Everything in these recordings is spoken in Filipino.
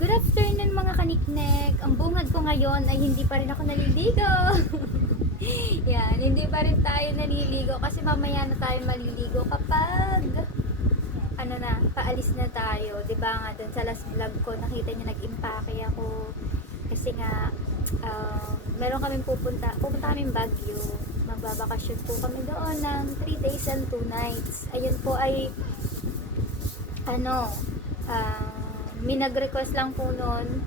Good afternoon mga kaniknek. Ang bungad ko ngayon ay hindi pa rin ako naliligo. Yan, hindi pa rin tayo naliligo kasi mamaya na tayo maliligo kapag ano na, paalis na tayo. 'Di ba nga dun sa last vlog ko nakita niyo nag-impake ako kasi nga meron kaming pupunta kaming Baguio. Magbabakasyon po kami doon ng 3 days and 2 nights. Ayun po ay ano, may nag-request lang po noon.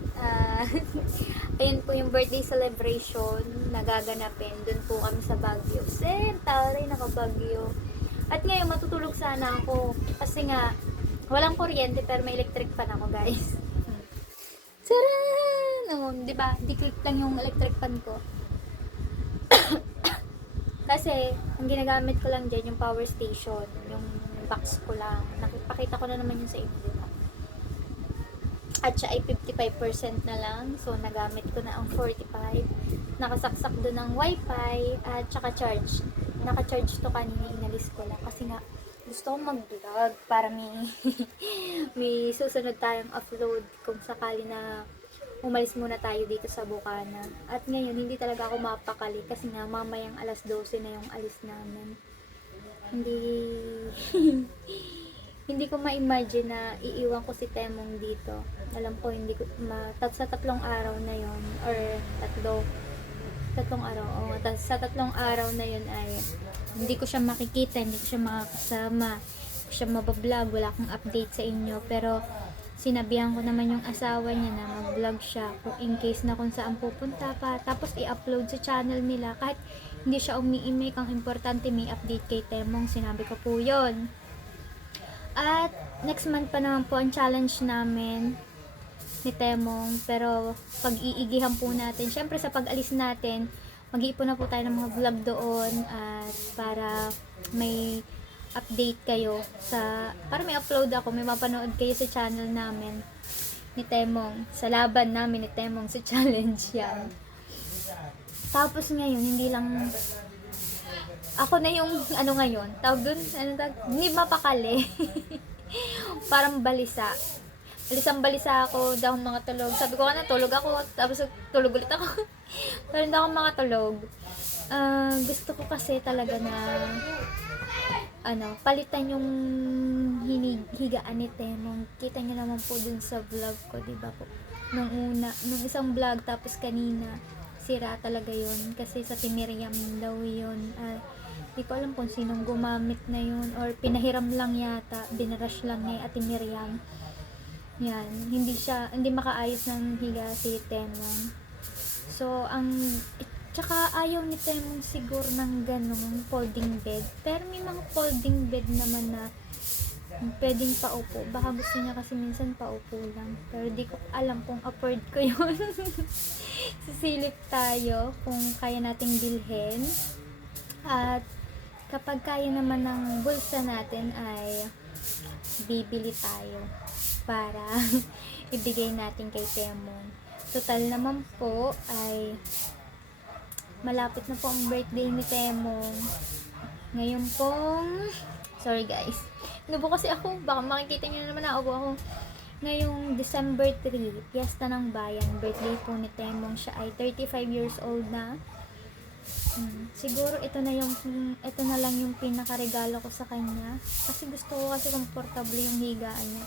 Ayun po yung birthday celebration na gaganapin. Doon po kami sa Baguio. Taray, naka-Baguio. At ngayon, matutulog sana ako. Kasi nga, walang kuryente pero may electric fan ako, guys. Saran! Oh, di ba? Di-click lang yung electric fan ko. Kasi, ang ginagamit ko lang dyan, yung power station. Yung box ko lang. Nakipakita ko na naman yun sa inyo, di ba? At siya ay 55% na lang. So, nagamit ko na ang 45. Nakasaksak doon ng wifi at saka charge. Naka-charge to kanina, inalis ko lang. Kasi nga, gusto ko mag-vlog para may, may susunod tayong upload kung sakali na umalis muna tayo dito sa Bukana. At ngayon, hindi talaga ako mapakali kasi nga mamayang alas 12 na yung alis namin. Hindi hindi ko ma-imagine na iiwan ko si Temong dito. Alam ko hindi ko sa 3 araw na yon or tatlong araw. Sa 3 araw na yon ay hindi ko siya makikita, hindi ko siya makakasama, hindi ko siya mabablog, wala akong update sa inyo. Pero sinabihan ko naman yung asawa niya na mag-vlog siya kung in case na kung saan pupunta pa. Tapos i-upload sa channel nila kahit hindi siya umi-make. Ang importante may update kay Temong. Sinabi ko po yon. At next month pa naman po ang challenge namin ni Temong. Pero pag-iigihan po natin, syempre sa pag-alis natin, mag-iipon na po tayo ng mga vlog doon at para may update kayo para may upload ako, may mapanood kayo sa channel namin ni Temong, sa laban namin ni Temong sa challenge yan. Tapos ngayon, hindi lang ako na yung ngayon, tawag dun, hindi mapakali. Parang balisa. Balisang-balisa ako, daw mga tulog. Sabi ko na tulog ako, tapos tulog ulit ako. Pero hindi ako makatulog. Gusto ko kasi talaga na palitan yung higaan ni Temong. Kita niyo naman po dun sa vlog ko, diba po? Nung isang vlog, tapos kanina, sira talaga yun. Kasi sa Timiriam daw yun. Hindi ko alam kung sinong gumamit na yun or pinahiram lang yata, binrush lang niya Ate Miriam. Yan, hindi makaayos ng higa si Temong. So, tsaka ayaw ni Temong siguro ng ganong folding bed. Pero may mga folding bed naman na pwedeng paupo. Baka gusto niya kasi minsan paupo lang. Pero di ko alam kung afford ko yun. Sisilip tayo kung kaya nating bilhin. At kapag kaya naman ng bulsa natin ay bibili tayo para ibigay natin kay Temong. Total naman po ay malapit na po ang birthday ni Temong. Ngayon pong sorry guys, inubo kasi ako, baka makikita nyo naman na ubo ako. Ngayong December 3, Piyesta ng Bayan, birthday po ni Temong. Siya ay 35 years old na. Siguro ito na lang yung pinakaregalo ko sa kanya kasi gusto ko kasi komportable yung higaan niya.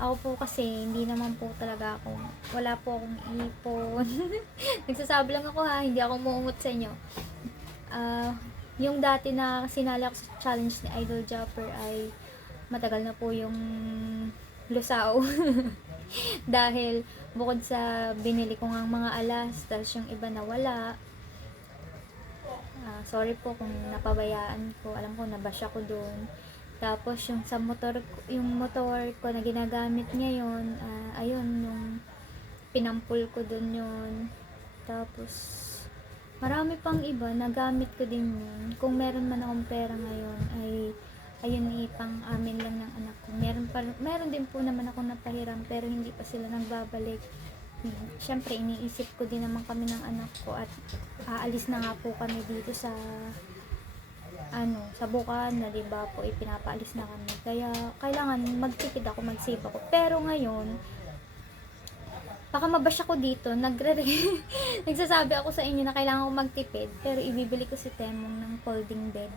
Ako po kasi hindi naman po talaga wala po akong ipon. Nagsasabi lang ako hindi ako muungot sa inyo. Yung dati na sinala ko sa challenge ni Idol Japper ay matagal na po yung lusaw. Dahil bukod sa binili ko ng mga alas, tapos yung iba nawala. Sorry po kung napabayaan ko. Alam ko nabash ako doon. Tapos yung motor ko na ginagamit ngayon, ayun, yung pinampul ko doon yun. Tapos marami pang iba, nagamit ko din yun. Kung meron man akong pera ngayon, ay ayun, ipang amin lang ng anak ko. Meron din po naman ako napahiram, pero hindi pa sila nagbabalik. Siyempre, iniisip ko din naman kami ng anak ko at aalis na nga po kami dito sa Bukana, diba po, ipinapaalis na kami. Kaya, kailangan magtipid ako, mag-save ako. Pero ngayon, baka mabash ako dito, nagsasabi ako sa inyo na kailangan ko magtipid, pero ibibili ko si Temong ng folding bed.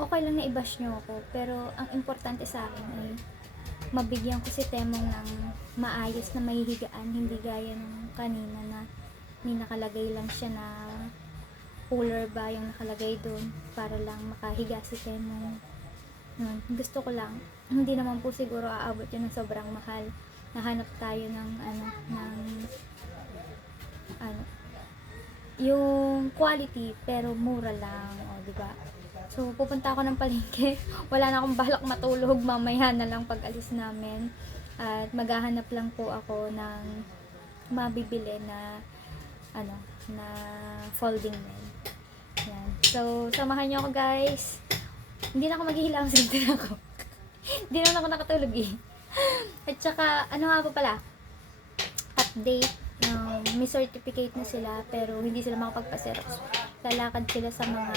Okay lang na i-bash nyo ako, pero ang importante sa akin ay mabigyan ko si Temong ng maayos na mahihigaan, hindi gaya nung kanina na may nakalagay lang siya na cooler ba yung nakalagay doon para lang makahiga si Temong. Gusto ko lang, hindi naman po siguro aabot yun ng sobrang mahal. Nahanap tayo ng yung quality pero mura lang, di ba? So pupunta ako ng palengke. Wala na akong balak matulog, mamaya na lang pag alis namin. At maghahanap lang po ako ng mabibili na na folding bed. Yan. So samahan niyo ako, guys. Hindi na ako maghihilang, sinti na ako. Hindi naman ako nakatulog eh. At saka, ano nga po pala, update, may certificate na sila, pero hindi sila makapagpa-xerox. Lalakad sila sa mga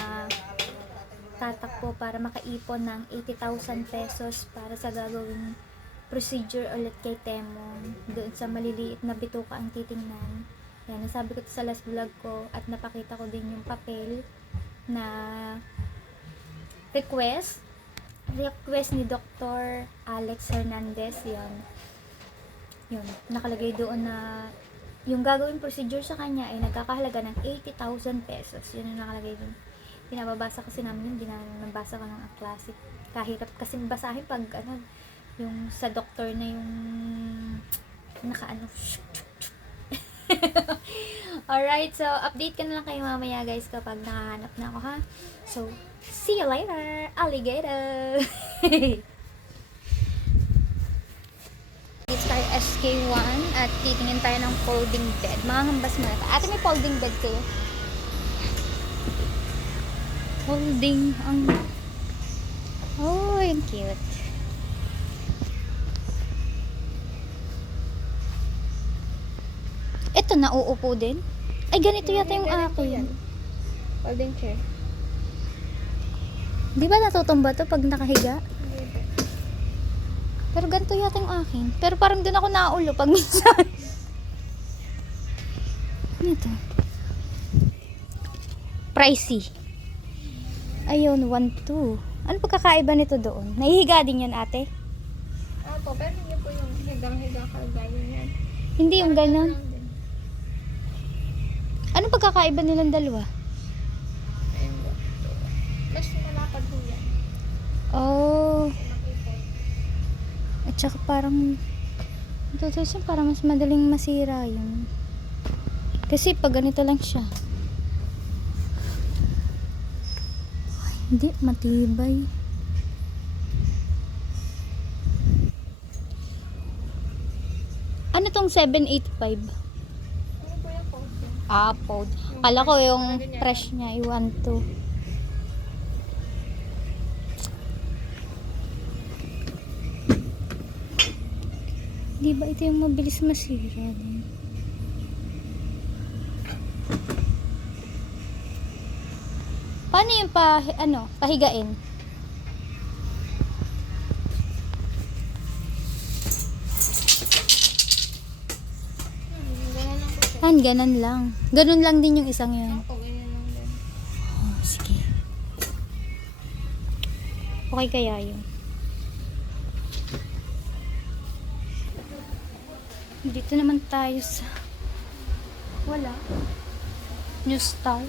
tatakbo para makaipon ng 80,000 pesos para sa gagawing procedure ulit kay Temong. Doon sa maliliit na bituka ang titingnan. Yan, nasabi ko to sa last vlog ko at napakita ko din yung papel na request ni Dr. Alex Hernandez. Yun, nakalagay doon na yung gagawing procedure sa kanya ay nagkakahalaga ng 80,000 pesos. Yun yung nakalagay doon. Pinababasa kasi namin yun, nabasa ko ng klase. Kahirap kasi basahin pag yung sa doktor na yung alright, so update ka na lang kayo mamaya, guys, kapag nakahanap na ako, ha? So, see you later, alligator! It's tayo SK1 at titingin tayo ng folding bed. Mga hambas muna tayo. Ate, may folding bed kayo? Folding, oh, yung cute. Ito, nauupo din? Ay, ganito yata yung akin. Folding chair. Di ba natutumba to pag nakahiga? Pero ganito yata yung akin. Pero parang dun ako naulo pag minsan. Ano ito? Pricey. Ayun, 1-2. Ano pagkakaiba nito doon? Nahihiga din yan, ate? Opo, pero hindi po yung higang-higa kalagayan yan. Hindi yung ganon. Lang din. Ano pagkakaiba nilang dalawa? Ayun po. Mas malapad po yan. Oh. At saka parang tutusin, parang mas madaling masira yun. Kasi pag ganito lang siya. Ay, hindi, matibay. Ano tong 785? Ano po yung folding? Ah, pod. Kala ko yung fresh niya, i-1 to. Di ba ito yung mabilis masira din? Paano yung pahigain? Ganun lang po siya. Ganun lang. Ganun lang din yung isang yun. Opo, ganyan lang din. Oh, sige. Okay kaya yun? Dito naman tayo sa wala. New Star.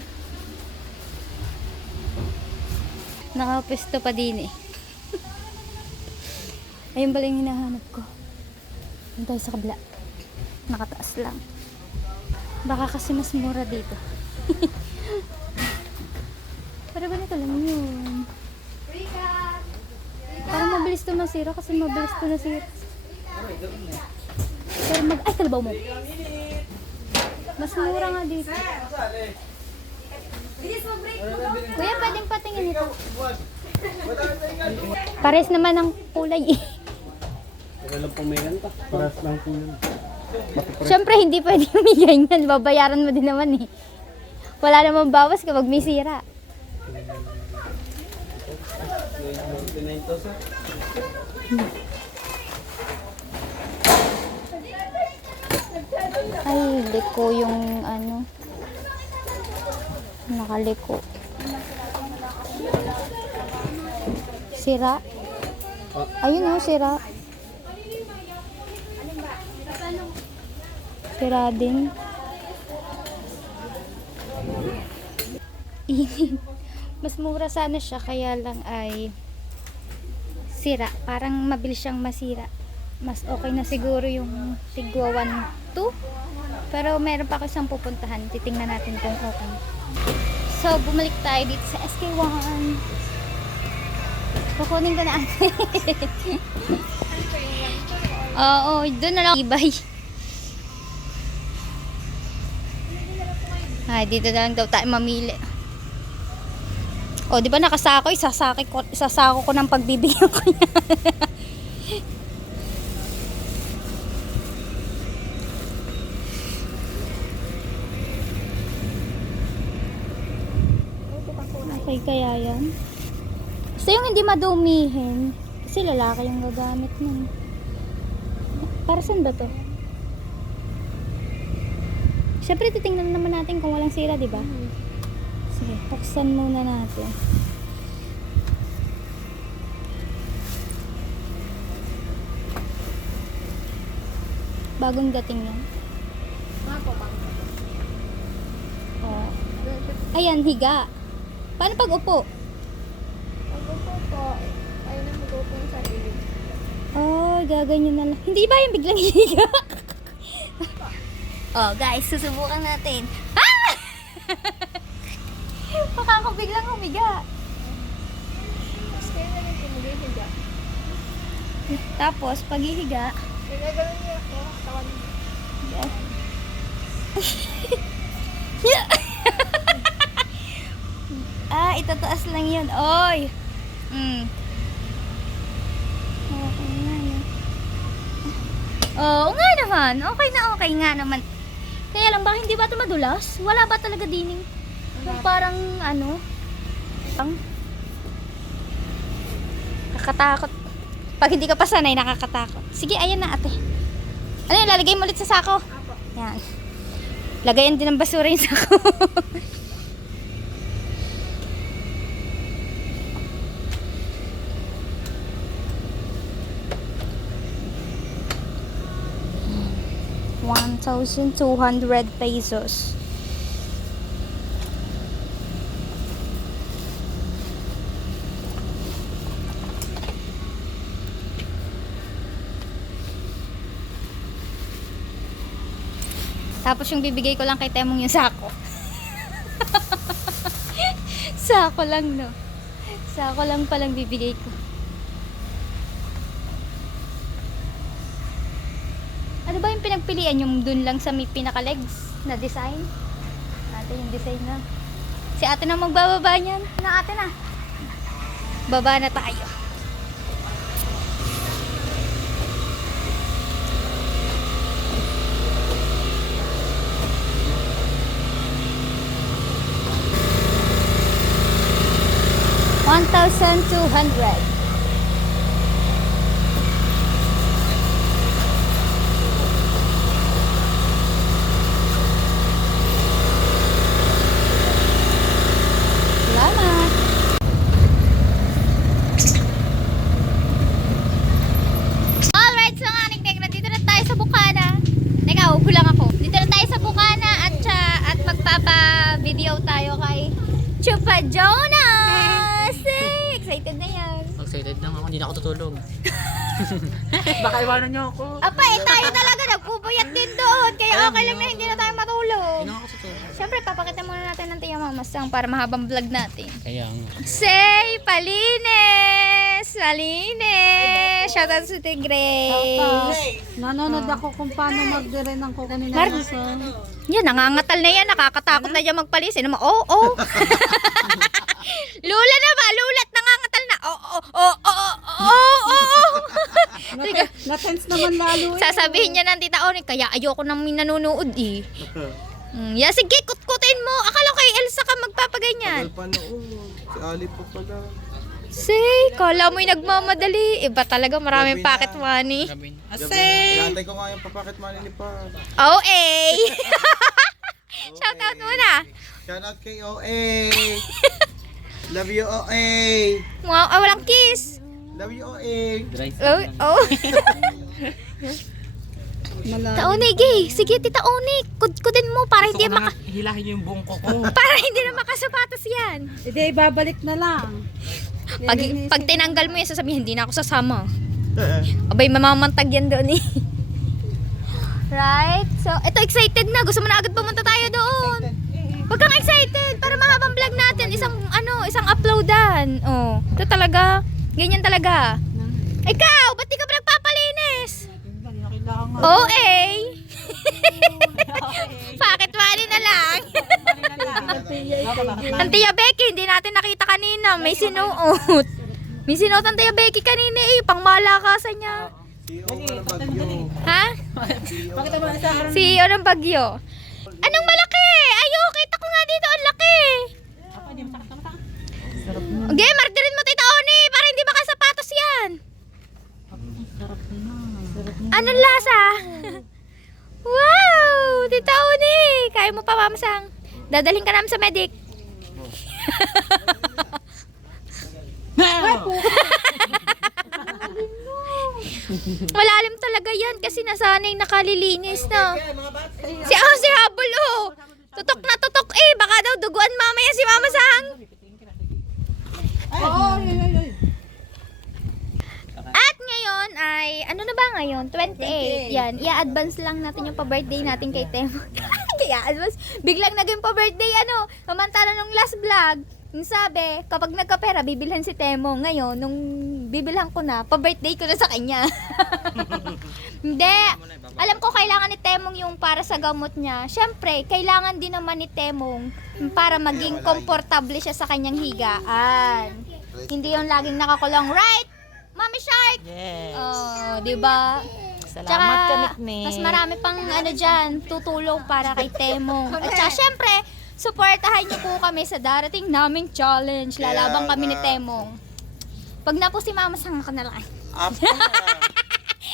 Nakapesto pa din eh. Ayun pala yung hinahanap ko. Doon tayo sa kabila. Nakataas lang. Baka kasi mas mura dito. Pero ganito lang yun. Parang mabilis to masira kasi mabilis to nasira. Pero ay, kalabaw mo. Mas mura nga dito. Kuya, pwedeng patingin ito. Pares naman ang kulay eh. Wala lang pumayan pa. Paras lang po yun. Siyempre, hindi pwede umigay yan. Babayaran mo din naman eh. Wala namang bawas kapag may sira. 99,000. Ay, liko yung ano. Nakaliko. Sira. Ayun oh, sira. Sira din. Mas mura sana siya, kaya lang ay sira. Parang mabilis siyang masira. Mas okay na siguro yung tigwa 1, 2. Pero meron pa ako isang pupuntahan. Titingnan natin kung okay. So, bumalik tayo dito sa SK1. Kukunin ko na ate. Oo, doon na lang ibay. Ay, dito na lang daw tayo mamili. O, di ba nakasako? Isasako ko ng pagbibigyan ko niya. Okay kaya yan? Basta yung hindi madumihin. Kasi lalaki yung gagamit nun. Para saan ba to? Siyempre titingnan naman natin kung walang sira, di ba? Sige, buksan muna natin. Bagong dating yan. Oh. Ayan, higa. Paano pag upo? Mag-upo po. Ayun na mag-upo yung sarili. Oh, gaganyan na lang. Hindi ba yung biglang higa? Oh, guys, susubukan natin. Ah! Baka ako biglang humiga. Mas kayo na rin yung mag-ihiga. Tapos, paghihiga, Ginagawin niya ako. Tawan. itataas lang yun. Oy! Okay nga yun. Oo nga naman. Okay nga naman. Kaya lang, bakit hindi ba ito madulas? Wala ba talaga dining? Yung parang, ano? Kakatakot. Pag hindi ka pa sanay, nakakatakot. Sige, ayan na ate. Ano yun, lalagay mo ulit sa sako? Apo. Yan. Lagayan din ng basura yung sako. ₱1,200. Tapos yung bibigay ko lang kay Temong yung sako. Sako lang, no? Sako lang palang bibigay ko. Ano ba yung pinagpilian? Yung dun lang sa may pinaka-legs na design? Ate, yung design na. Si ate na magbababa niyan. Na ate na. Baba na tayo. $1,200. Salamat. Alright, so nga nagtag na dito na tayo sa Bukana. Teka, upo lang ako. Dito na tayo sa Bukana at magpapa-video tayo kay Chupa Jonas. Excited na yan. Excited lang ako, hindi na ako tutulog. Baka iwanan niyo ako. Apa, tayo talaga nagpupuyat din doon. Kaya okay lang na hindi na tayo matulog. Hindi na ako tutulog. Siyempre, papakita muna natin ng Tia Mama Sang para mahabang vlog natin. Kaya nga. Say, Palines! Palines! Shoutout sa Tia Grace. Nanonood ako kung paano magdire ng kukunin Mar- ng aso. Yan, nangangatal na yan. Nakakatakot na dyan magpalisin. Oo. Lula na ba? Lulat, nangangatal na. Oo. Sige. Na-tense naman lalo eh. Sasabihin niya ng Tita Orin, kaya ayoko nang may nanonood eh. Yeah, sige, kutkutin mo. Akala kay Elsa ka magpapaganyan. Tagal pa noon. Si Ali pa pala. Say, kala mo'y nagmamadali. Iba talaga, maraming Gabi na. pocket money. Inantay ko nga yung papaket money ni Pa. OA! Shout out muna. Shout out kay OA. Love you OA. Walang kiss. Love you OA. Oh. Taonig eh. Sige, tita Onik. Kudkudin mo para hindi hilahin yung buong ko ko. para hindi na makasapatos yan. Hindi, ibabalik na lang. Pag tinanggal mo yan, sasabihin, hindi na ako sasama. Abay, mamamantag yan doon eh. Right? So, ito excited na. Gusto mo na agad pumunta tayo doon. Huwag kang excited para mahabang vlog natin. Isang uploadan. Oh, ito talaga. Ganyan talaga. Ikaw, ba't di ka pa nagpapalinis? OA. Bakit wali na lang? Ang Tia Becky, hindi natin nakita kanina. May sinuot. May sinuot ang Tia Becky kanina eh. Pang malakasan niya. Ha? CEO ng Bagyo. Anong malaki? Ayo, kita ko nga dito. Ang laki. Okay, martirin mo Tita Oni para hindi makasapatos yan. Anong lasa? Wow! Tita Oni! Kaya mo pa, Mamsang. Dadalhin ka namin sa medic. Malalim talaga yan kasi nasanay nakalilinis na. Si Habol oh. Tutok na tutok eh. Baka daw duguan mamaya si Mama Sang. At ngayon ay, ano na ba ngayon? 28. Yan, i-advance lang natin yung pa-birthday natin kay Temo. I-advance. Biglang naging pa-birthday Samantala nung last vlog, yung sabi, kapag nagkapera, bibilhan si Temo. Ngayon, nung bibilhan ko na, pa-birthday ko na sa kanya. Hindi. Alam ko kailangan ni Temong yung para sa gamot niya. Siyempre, kailangan din naman ni Temong para maging komportable siya sa kanyang higaan. Hindi yung laging nakakulong, right? Mami Shark! Yes. Oh, di ba? Salamat ka, Nickname. Mas marami pang dyan, tutulong para kay Temong. At saka, syempre, supportahan niyo po kami sa darating naming challenge. Lalabang kami ni Temong. Pag na po si Mama Sang, ako na lang.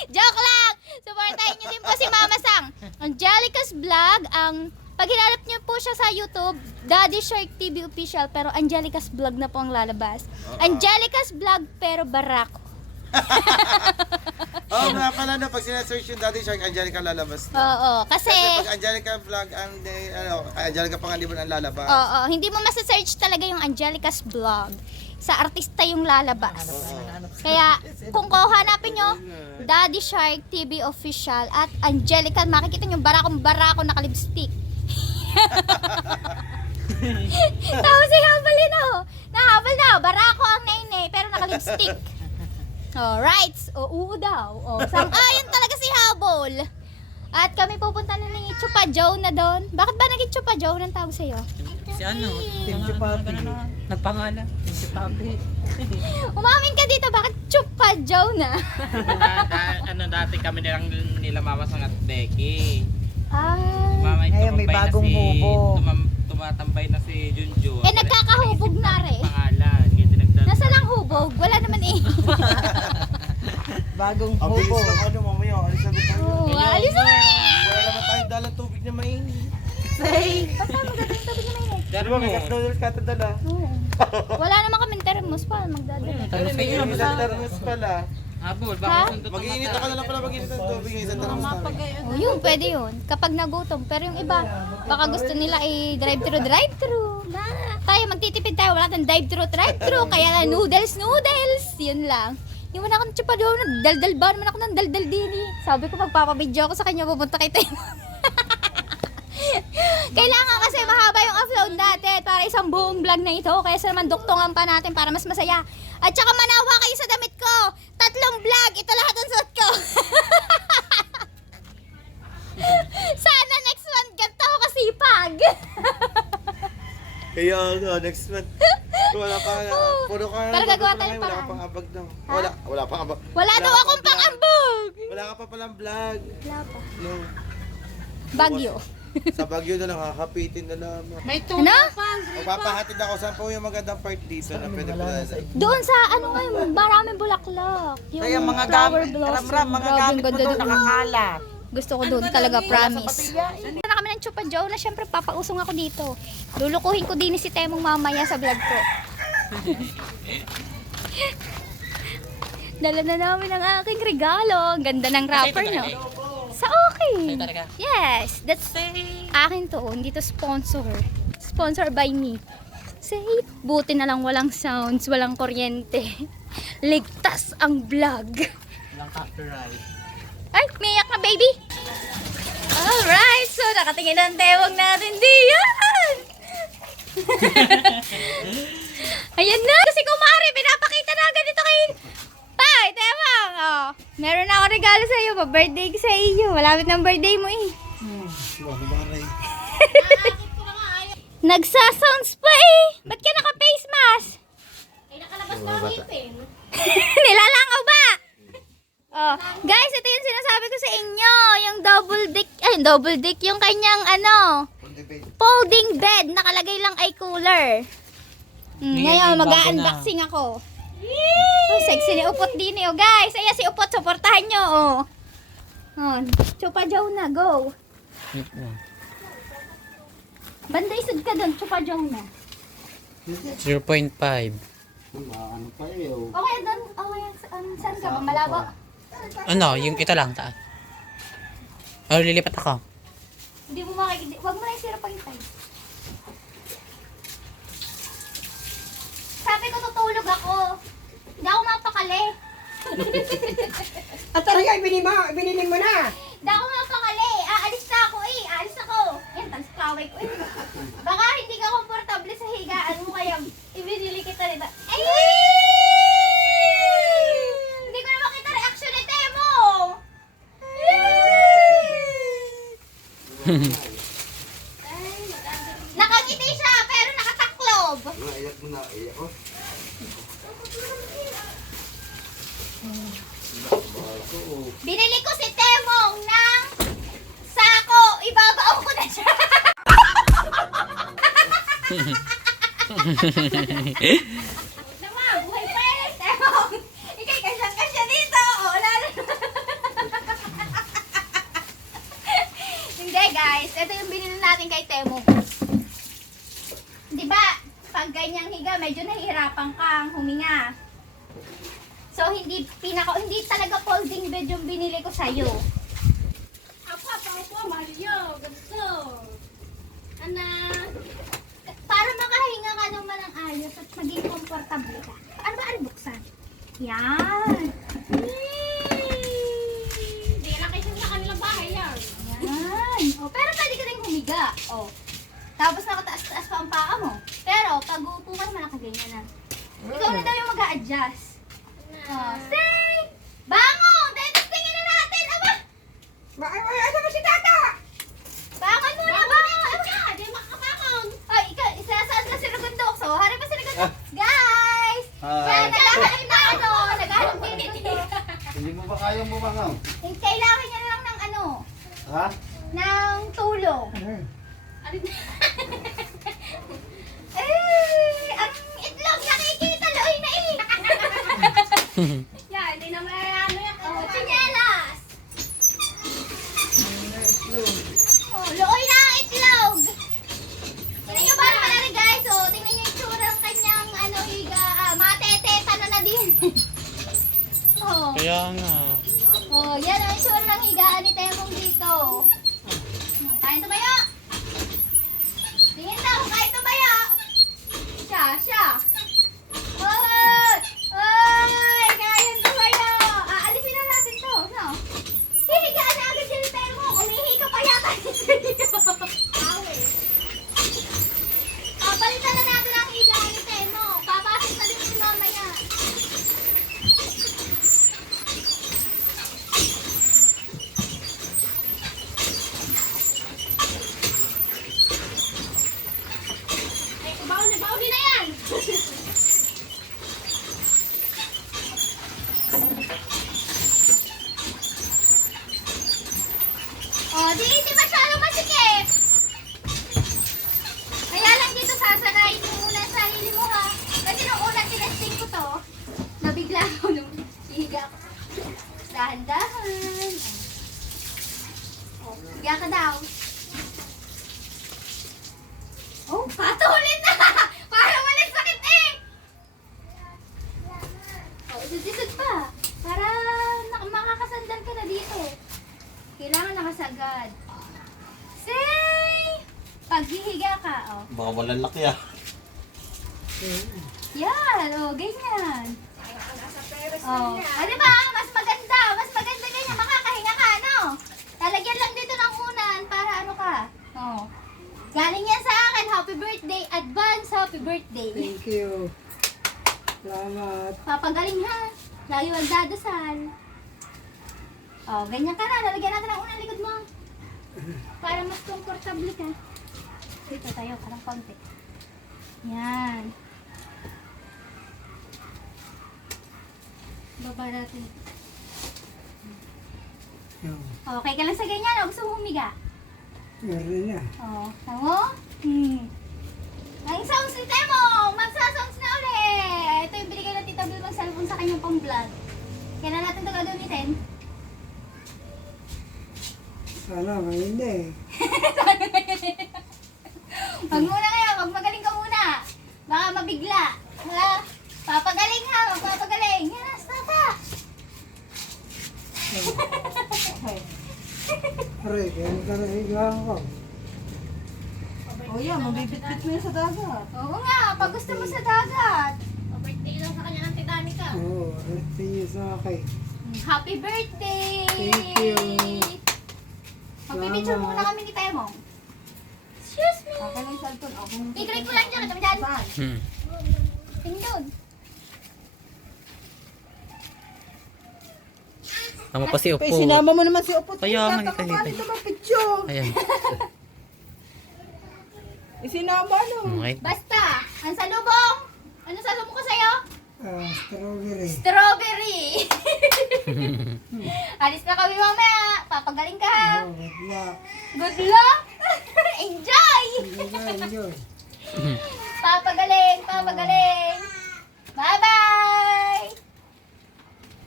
Joke lang! Supportahan niyo din po si Mama Sang. Angelica's Vlog, pag hinanap niyo po siya sa YouTube, Daddy Shark TV Official, pero Angelica's Vlog na po ang lalabas. Angelica's Vlog, pero barako. Oo nga pala no, pag sinasearch yung Daddy Shark, Angelica lalabas na. Oo, kasi Kasi pag Angelica vlog, Angelica Panganiban ang lalabas. oo, hindi mo masasearch talaga yung Angelica's Vlog. Sa artista yung lalabas. Kaya, kung hanapin nyo, Daddy Shark TV Official at Angelica, makikita nyo barako naka-lipstick. Tapos si Habal yun nahabal na, barako ang nainay, pero naka-lipstick. Alright, oo daw. Sang-ayon talaga si Habol. At kami pupunta na ni Chupa Joe na doon. Bakit ba naging Chupa Joe ng tawag sa'yo? Si ano? Nagpangalan. Si Papi. Umamin ka dito, bakit Chupa Joe na? Dati kami nila Mama Sang at Becky. Ngayon, may bagong hubo. Tumatambay na si Junjun. Nagkakahubog na rin. Pangalan. Nasaan ang hubog? Wala naman eh. Bagong Ang bilis hubo. ng mamaya, alis na tayo. Oo, alis na Wala naman tayong dalang tubig na mainit. Basta magdadala tabi na mainit. Di ba may cup noodles ka tadala? Oo. Wala naman kami termos pa magdadala. May isang termos pala. Habol, Ha? Mag-iinit ka na lang pala mag-iinit ng tubig ng isang termos namin. Oh, yun, pwede yun. Kapag nagutom. Pero yung iba, baka gusto nila drive-thru. Tayo, magtitipid tayo. Wala tayong drive-thru. Kaya na noodles. Yun lang. Yung wala akong chupa doon. Nagdaldal ba naman ako ng daldal din eh. Sabi ko, magpapabidyo ako sa kanya. Pupunta kay Temo. Kailangan kasi mahaba yung upload natin para isang buong vlog na ito. Kaya sa naman duktungan pa natin para mas masaya. At saka manawa kayo sa damit ko. 3 vlog. Ito lahat ang suot ko. Sana next month ganito ako kasipag. Kaya next month. Wala pa puro ka na. Pero gagawa tayo ng Wala ka paraan. pang abag daw. Ha? Wala pang abag. Wala daw ka akong pang vlog. pang-ambog. Wala ka pa palang vlog. Wala pa. No. Bagyo. Sa Baguio na lang, kakapitin na naman. May Ano? tulo pang. Magpapahatid ako sa po yung magandang part dito na pwede pala sa Doon sa ano ngayon, maraming bulaklak. Yung Kaya mga flower gamit, blossom. ram-ram, mga Grabe, gamit mo ganda doon doon. nakakalat. Gusto ko doon talaga, promise. Na kami ng Chupa Joe na syempre papausong ako dito. Lulukuhin ko din si Temong mamaya sa vlog ko. Dala na namin ang aking regalo. Ang ganda ng wrapper, no? Sa akin. Sa'yo talaga? Yes, that's akin to. Hindi to sponsor. Sponsor by me. Safe. Buti na lang walang sounds, walang kuryente. Ligtas ang vlog. Walang copyright. Ay, miyak na baby. Alright, so nakatingin ang tewang natin diyan. Ayan na. Kasi kumari, pinapakita na ganito kay... Ay, tewang. Oh, meron na ako regalo sa iyo. Pa-birthday ko sa iyo. Malapit ng birthday mo eh. Nagsasounds pa eh. Ba't ka naka-face mask? Ay, nakalabas na ang ngipin. Nilalangaw ba? Oh, guys, ito yung sinasabi ko sa inyo. Yung double deck, yung kanyang folding bed. Nakalagay lang ay cooler. Ngayon, mag-unboxing ako. Oh, sexy ni Upot din eh. Oh, guys, ayan si Upot, supportahan nyo. Oh. Oh, Chupa Joe na, go. Banday sud ka doon, Chupa Joe na. 0.5. Ano pa eh, oh. Okay, doon. Okay, saan ka ba? Malabo? Ano, yung ito lang, taan. Oh, lilipat ako. Hindi mo makikita. Huwag mo na yung 0.5. Sabi ko tutulog ako. Hindi ako mapakali. At talaga, binili mo na. Hindi ako mapakali. Aalis na ako eh. Aalis ako. Yan, talis kaway ko eh. Baka hindi ka komportable sa higaan mo kaya ibinili kita nito. Ay! Hindi ko na makita reaction ni Temo. Nakangiti siya pero nakataklob. Naiyak mo na, iyak ko. Binili ko si Temong ng sako. Ibabaon ko na siya. Naman, buhay pa eh. Temong, ikay kasyang-kasya dito. O, lalo. Hindi guys, ito yung binili natin kay Temong. Diba, pag ganyang higa, medyo nahihirapan kang huminga. So, hindi talaga folding bed yung binili ko sa'yo. Apa, Mario, gusto. Ana, para makahinga ka naman ng ayos at maging komportable ka. Ano ba, buksan? Yan. Hindi na kayo sa kanilang bahay yan. Yan. Oh, pero pwede ka rin humiga. Oh. Tapos nakataas-taas pa ang paa mo. Pero, pag uupo ka naman, nakaganyan na. Ikaw na daw yung mag-a-adjust. Oh, stay! Bangon! Testingin na natin! Aba! Ano ba si Tata? Bangon muna! Bangon! Di makabangon! Ay, isasaad na si Rugundok. So, hari pa si Rugundok. Guys! Hi. Kaya naghahanap na naghahanap din dito. Hindi mo ba kayang bumangaw? Kailangan niya lang ng Ha? ng tulong. Ang itlog nakikita, loy na eh. Yan, hindi naman yan. Oh, tsinelas. Oh, looy na ang itlog. Tingnan nyo ba naman na guys? Oh, tingnan nyo yung tsura ng kanyang higa. Mateteta na din. Oh. Kaya nga. Oh, yan ang tsura ng higaan ni Temong dito. Kain tumayo. Tingin daw, kain tumayo. Siya. Oy! Oy! Kain tumayo. Aalisin na natin to, no? Hihigaan na agad si Temong. Umihi ka pa yata si Sergio. Palitan na natin ang higaan ni Temong. Papasok na din si mamaya. Baon din na yan! Oh, di masyado masikip! bigla ako nung hihiga ako. Dahan-dahan. Oh, higa ka daw. Oh, patuloy na! Para walang sakit eh! Oh, isod-isod pa. Para makakasandal ka na dito. Kailangan nakasagad. Say! Paghihiga ka, oh. Baka walang laki ah. Yan, oh, ganyan. Oh, ano ba? Mas maganda ganyan. Makakahinga ka, ano? Lalagyan lang dito ng unan para ano ka. Oh. Galing yan sa akin. Happy birthday. Advance happy birthday. Thank you. Salamat. Papagaling ha. Lagi magdadasal. Oh, ganyan ka na. Lalagyan natin ng unang likod mo. Para mas komportable ka. Dito tayo, parang konti. Yan. Baba natin. Yan. Okay ka lang sa ganyan. O, gusto mo humiga? Meron na. Oh, tamo? Ang sounds ni Temo! Magsa-sounds na ulit! Ito yung binigay ng Tita Bill ng cellphone sa kanyang pang-vlog. Kailan natin ito gagamitin? Sana ngayon eh. Wag muna kayo, wag magaling ka muna. Baka mabigla. Ha? Papagaling ha, magpapagaling. Yan, stop ha! Aray, kaya ka na higaan ko. Oh yeah, mabibitbit mo yun sa dagat. Oo nga, pag gusto mo sa dagat. Birthday lang sa kanya ng Titanic ha. Oo, birthday niya sa akin. Happy birthday! Thank you. Magpipicture muna kami ni Temong. Excuse me! Okay lang yung cellphone. Ako I-click mo lang dyan, kami dyan. Hmm. Tingnan. Tama pa si Upo. sinama mo naman si Opot. Kaya nga, Nakakakalit ito. naman picture. Ayan. Isinama ano? Okay. Basta, ang salubong. Ano salubong ko sa'yo? Strawberry. Strawberry! Alis na kami mamaya. Papagaling ka ha. Oh, good luck. Good luck! Enjoy! Enjoy. Papagaling, papagaling. Bye-bye!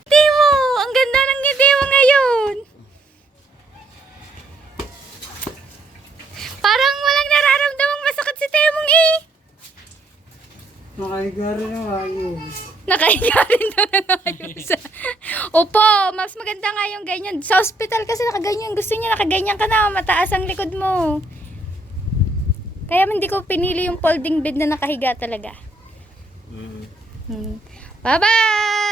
Ngiti mo! Ang ganda ng ngiti mo ngayon! Parang walang nararamdamang masakit si Temong eh. Makahiga rin ang ayos. Nakahiga rin daw ng ayos. Opo, mas maganda nga yung ganyan. Sa hospital kasi nakaganyan. Gusto niya nakaganyan ka na. Mataas ang likod mo. Kaya hindi ko pinili yung folding bed na nakahiga talaga. Bye-bye!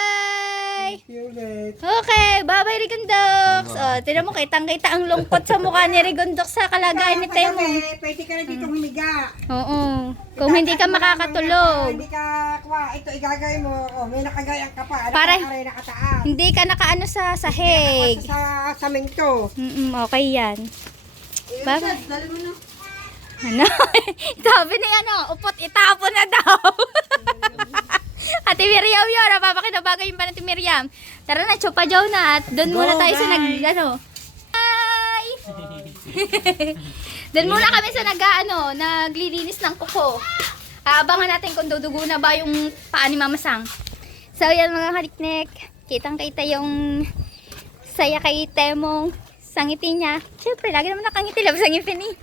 See you ulit. Okay, bye-bye Rigondox. O, tinan mo, kitang-kita ang lungkot sa mukha ni Rigondox sa kalagayan ni Temo. Pwede ka na dito humiga. Oo. Kung hindi ka makakatulog. Hindi ka, ito igagay mo. Oh, may nakagayang ka pa. Para- Nakakaray nakataas. Hindi ka nakaano sa sahig. Sa samento. Okay yan. Bye-bye. Dali mo na. Ano? Sabi ni ano, upot itapon na daw. Ate Miriam yun, napapakinabaga yung pa natin Miriam. Tara na, chupa jaw na at doon muna tayo sa Bye! Doon muna kami sa naglilinis ng kuko. Aabangan natin kung dudugo na ba yung paa ni Mama Sang. So yan mga kaliknek, kitang-kita yung saya kay Temong sa ngiti niya. Siyempre, lagi naman nakangiti lang sa ngipin eh.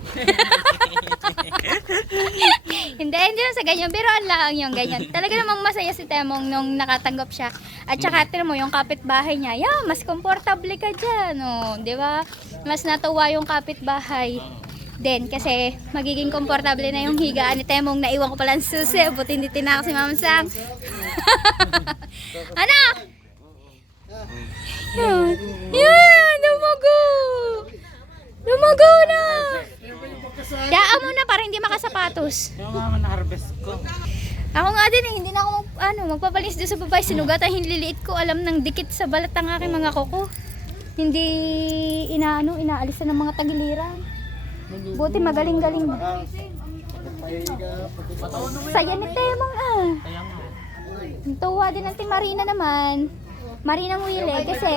Hindi sa ganyan. Pero lang yung ganyan. Talaga namang masaya si Temong nung nakatanggap siya. At saka, tinan mo, yung kapitbahay niya, mas komportable ka dyan. Oh, di ba? Mas natuwa yung kapitbahay. Then, kasi magiging komportable na yung higaan ni Temong. Naiwan ko pala ang susi. Buti hindi tinaka si Mama Sang. Ano? Yan, lumago. Lumago na. Daan mo na para hindi makasapatos. Yung mga na-harvest ko. Ako nga din hindi na ako magpapalis doon sa babae. Sinugatan yung liliit ko. Alam ng dikit sa balat ng aking mga kuko. Hindi inaalis na ng mga tagiliran. Buti magaling-galing. Saya ni Temong Kaya nga. Tuwa din natin Marina naman. Marina Muile kasi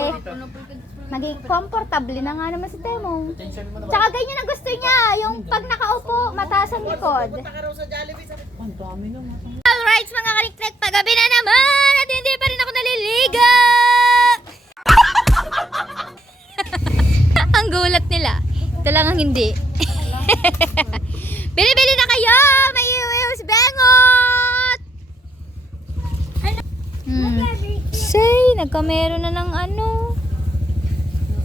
maging comfortable na nga naman si Temong. Tsaka ganyan ang gusto niya. Yung pag nakaupo, mataas ang likod. Ang dami naman. Alright mga kaliknek, paggabi na naman at hindi pa rin ako naliligo. Ito lang ang hindi. Bili-bili na kayo! May iuwi si Bengot! Say, nagkamero na ng ano.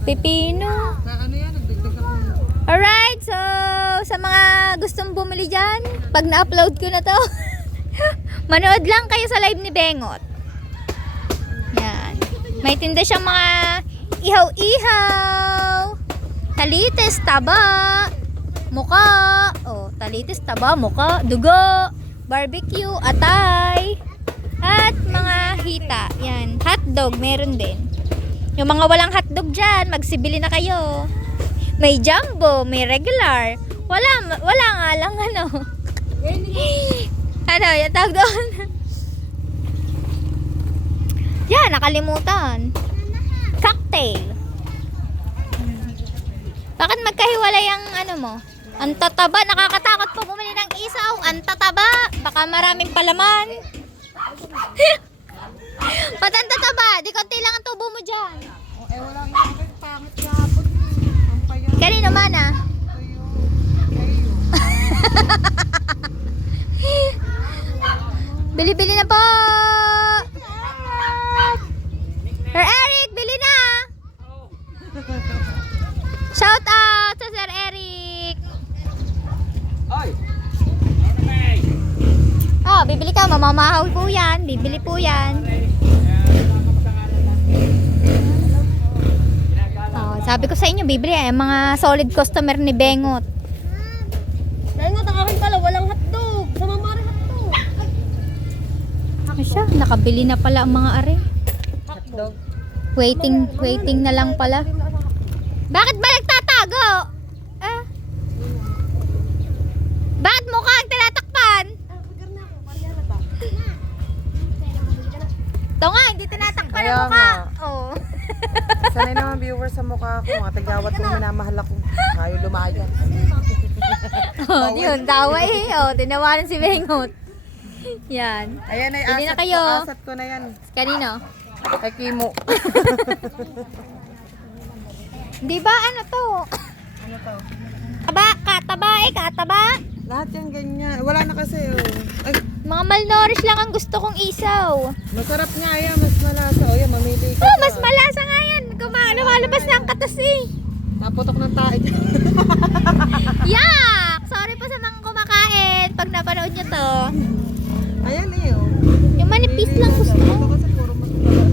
Pipino. Na ano yan, nagdagdag ako. Alright, so sa mga gustong bumili dyan, pag na-upload ko na to, manood lang kayo sa live ni Bengot. Yan. May tinda siyang mga ihaw-ihaw, talites, taba, muka, talites, taba, muka, dugo, barbecue, atay, at mga hita. Yan, hotdog, meron din. Yung mga walang hotdog dyan, magsibili na kayo. May jumbo, may regular. Wala nga lang ano. Ano, yung tawag doon. Yan, nakalimutan. Cocktail. Bakit magkahiwalay ang ano mo? Ang tataba, nakakatakot po bumili ng isaw. Ang tataba, baka maraming palaman. Ba't ang tataba? Di konti lang ang tubo mo dyan. Wala nga akong pangit kapon. Ang payat. Kanino man ah? Bili-bili na po! Sir Eric, bili na! Shout out sa Sir Eric! Oh, bibili ka, mamamahaw po yan. Bibili po yan. Oh, sabi ko sa inyo, bibili ay mga solid customer ni Bengot. Bengot, ang akin pala, walang hotdog. Sa mamari hotdog. Ano siya? Nakabili na pala ang mga are. Hotdog. Waiting na lang pala. Bakit ba nagtatago? Bakit mukha ang tinatakpan? Ito nga, hindi tinatakpan ang Kaya mukha. nga. Oh. Sanay naman viewers sa mukha ko. Mga tagawat kong minamahal ako. Ayaw lumayan. Oh, yun, tawa eh. Oh, tinawanan si Bengot. Yan. Ayan ay Bili na asat kayo. ko. Asat ko na yan. Kanino? Kay Kimo. Di ba ano to? Ano to? Kataba. Lahat yan ganyan. Wala na kasi. Oh. Ay, Mga malnourished lang ang gusto kong isaw. masarap nga yan. Mas malasa. O yan, mamili ka. Oh, mas malasa nga yan. Lumalabas na ang katas eh. Naputok ng tae dyan. Yak! Sorry po sa mga kumakain pag napanood nyo to. Ayan eh. Oh. Yung manipis lang gusto ko. Ito kasi puro mas malasa.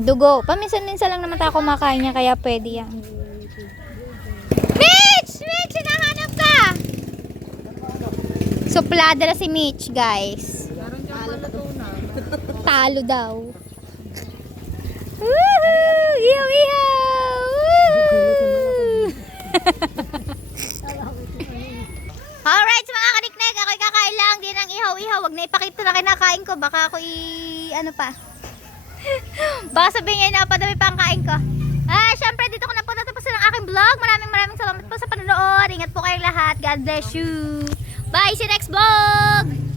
Dugo. Paminsan-minsan lang naman tayo kumakain niya kaya pwede yan. Mitch! Mitch! Hinahanap ka! Suplada na si Mitch, guys. Talo daw. Woohoo! Ihaw, ihaw! Woohoo! Alright, mga kaniknek, ako'y kakain lang din ng ihaw-ihaw. Wag na ipakita na kinakain ko. Baka ako ano pa. Baka sabihin ngayon na padami pa ang kain ko. Syempre dito ko na po natapusin ang aking vlog. Maraming salamat po sa panonood. Ingat po kayong lahat. God bless you. Bye! See you next vlog!